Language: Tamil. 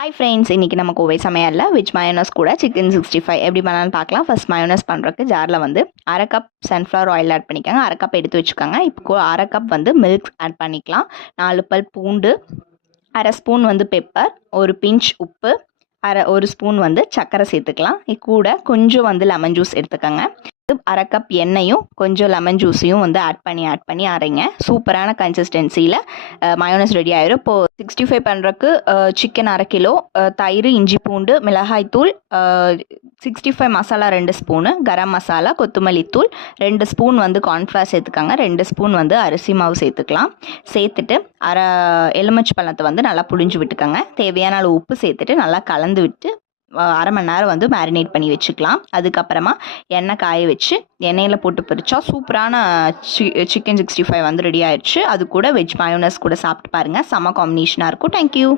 ஹாய் ஃப்ரெண்ட்ஸ், இன்றைக்கி நம்ம கோவை சமையலில் வெஜ் மயோனஸ் கூட சிக்கன் 65 எப்படி பண்ணலான்னு பார்க்கலாம். ஃபர்ஸ்ட் மயோனஸ் பண்ணுறதுக்கு ஜாரில் வந்து அரை கப் சன்ஃப்ளவர் ஆயில் ஆட் பண்ணிக்கோங்க. அரை கப் எடுத்து வச்சுக்கோங்க. இப்போ அரை கப் வந்து மில்க் ஆட் பண்ணிக்கலாம். 4 பல் பூண்டு, அரை ஸ்பூன் வந்து பெப்பர், ஒரு பிஞ்ச் உப்பு, ஒரு ஸ்பூன் வந்து சர்க்கரை சேர்த்துக்கலாம். இது கூட கொஞ்சம் வந்து லெமன் ஜூஸ் எடுத்துக்கோங்க. அரை கப் எண்ணெயும் கொஞ்சம் லெமன் ஜூஸையும் வந்து ஆட் பண்ணி அரைங்க. சூப்பரான கன்சிஸ்டன்சியில் மயோனஸ் ரெடி ஆயிரும். இப்போது 65 பண்ணுறதுக்கு சிக்கன் அரை கிலோ, தயிர், இஞ்சி பூண்டு, மிளகாய்த்தூள், 65 மசாலா 2 ஸ்பூனு, கரம் மசாலா, கொத்தமல்லி தூள் 2 ஸ்பூன் வந்து கார்ன்ஃப்ளவர் சேர்த்துக்கோங்க. 2 ஸ்பூன் வந்து அரிசி மாவு சேர்த்துக்கலாம். சேர்த்துட்டு அரை எலுமிச்சை பழத்தை வந்து நல்லா புழிஞ்சு விட்டுக்கோங்க. தேவையான அளவு உப்பு சேர்த்துட்டு நல்லா கலந்து விட்டு அரை மணி நேரம் வந்து மேரினேட் பண்ணி வச்சுக்கலாம். அதுக்கப்புறமா எண்ணெய் காய வச்சு எண்ணெயில் போட்டு பொரிச்சா சூப்பரான சிக்கன் 65 வந்து ரெடி ஆயிடுச்சு. அது கூட வெஜ் மயோனஸ் கூட சாப்பிட்டு பாருங்கள். செம்ம காம்பினேஷனாக இருக்கும். தேங்க்யூ.